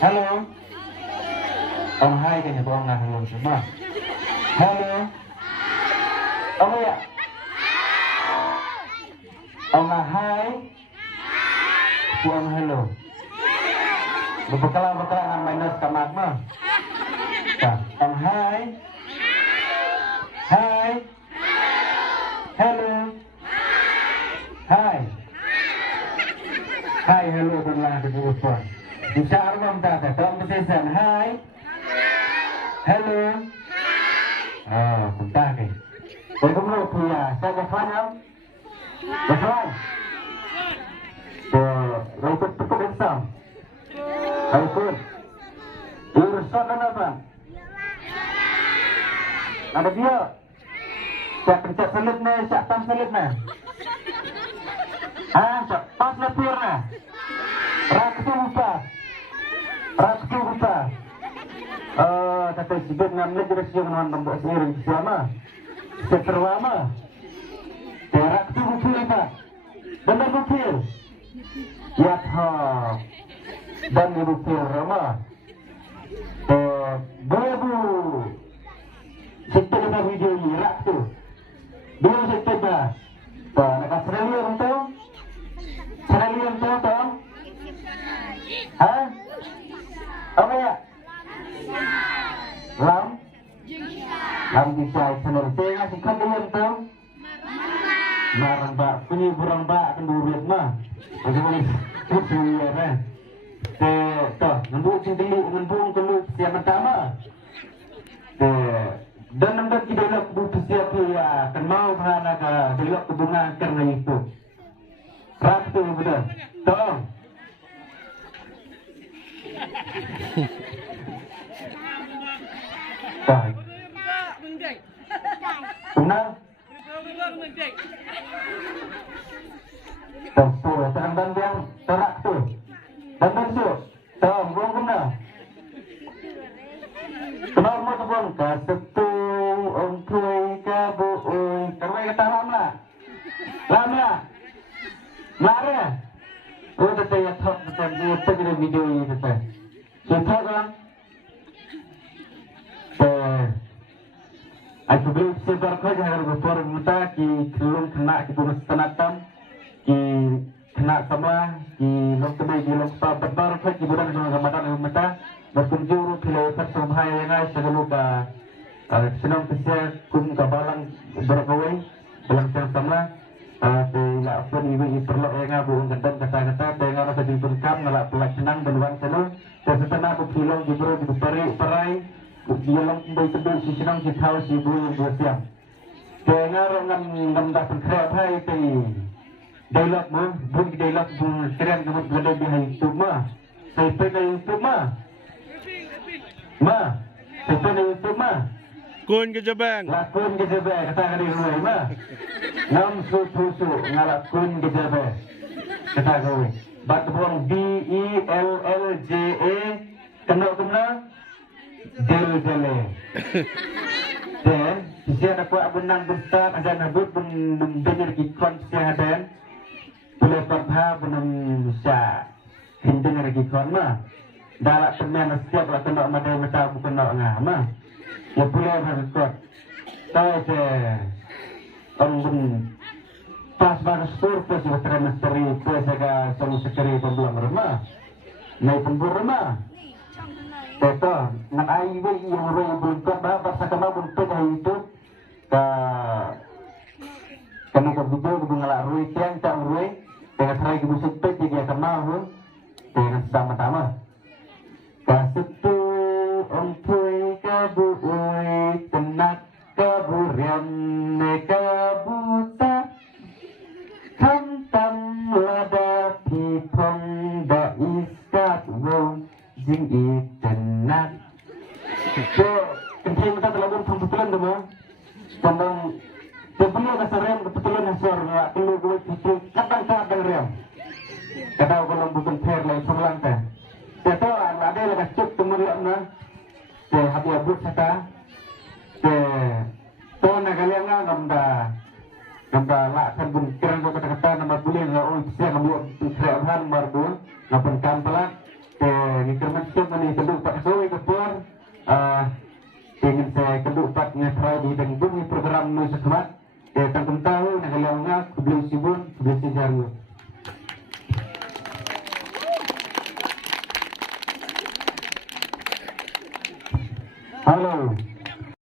Halo. Ông hai cái nhà của ông là hello semua. Halo. Ông ya. Ông là hai. Buang hello. Berbekalan minus kamar mah. Ông hai. Hai. Hello. Hai. Hai hello dan lah di bawah. Bisa arwam tak ada. Tolong pesan hai. Hello. Oh, bentar nih. Tôi cũng lâu thì sao có khoan không? Có khoan. Rồi cukup đến xong. Rồi pun. Urusan apa? Ada dia. Siap pencet selip nih, siap tam selip nih. Siap pas lepur nih. Raksu buka. Kata sibuk ngambil jelas yang nombor seiring selama. Seterlama. Raksu buka apa? Benar bukil. Ya toh. Dan bukil ramah. Bebu. Sektor kita video ini raksu. Dua sektor dah. Nak Australia untuk? Australia untuk toh? Hah? Apa ya? Lam bisa channel saya ngasih kandungan tuh. Marang mbak, punya burang mbak kendurit mah. Bagaimana? Itu ya kan? Toh, nembung cintili, nembung kelu siapa pertama. Dan nembak dialog butuh siapa ya? Kan mau karena dialog hubungan karena itu. Raktu betul. Toh. Baik. Benar. Tuh, dan yang terak tuh. Dan tuh. Tuh, buang kena. Kenal mau tuh buang kasetu, ongkui kabuui. Karena kata lama. Lama. Oh, tetap ya top, tetap jadi video ini tetap. Tetap kan? Aku beli sebar kerja harus bersuara muda ki kelung kena ki bonus tenatam ki kena sama ki lokal di lokal berbar kerja bukan cuma gambaran muda berkunjung ke lokal sebahaya yang saya lupa senang kesia kun kabalang berkawai balang sama tidak pun ibu perlu yang bukan gendam kata-kata dengan rasa dibungkam ngelak pelak senang beruang senang dan setelah aku bilang jibro perai dialog baik-baik si senang si tahu si ibu buat siang dengan ngam dapat kerap hai ti dialog mu bun dialog bun keren kamu berada di YouTube mah saya pada YouTube mah saya pada YouTube mah Kun kejabang. Lakun kejabang kata kali rumah mah ngam susu ngalak kun kejabang kata kau bat buang DELLJE kena Del. Dan siapa nak buat benang besar ada nabut benar gikon siapa boleh berha benang sa hindengar gikon mah dalak teman setiap lah kena mata bukan nak ngama ya boleh berkot tahu je orang pas baru surprise betul misteri tu saya selalu sekali pembuang rumah naik pembur rumah betul, nak air yang orang beruntung bahasa kena bentuk itu, kena kebetulan mengalak rui tiang cang rui dengan serai musik pet dia kenal dengan sama-sama. Kasitu ompui kabui tenak kaburian nekabuta hantam lada pipong da iskat wong jing itenak. So, kencing kita telah berkebetulan demo. Tentang sebelum keserem kebetulan hasil nggak perlu gue pikir kadang rem. Kadang kalau bukan fair lagi pulang teh. Itu ada yang cuk kemudian na. Hati abut kita. So kalian nggak lah kan pun keren gue kata-kata nama boleh nggak bisa ngambil kerjaan marbun, nggak pun kampelan. Ni kerana siapa ini kedua Pak Sowi ketua ingin saya kedua Pak ngetrai di dan bumi program Nusa Kemat tentang tahu nagalangnya belum sibun belum sejarah. Halo.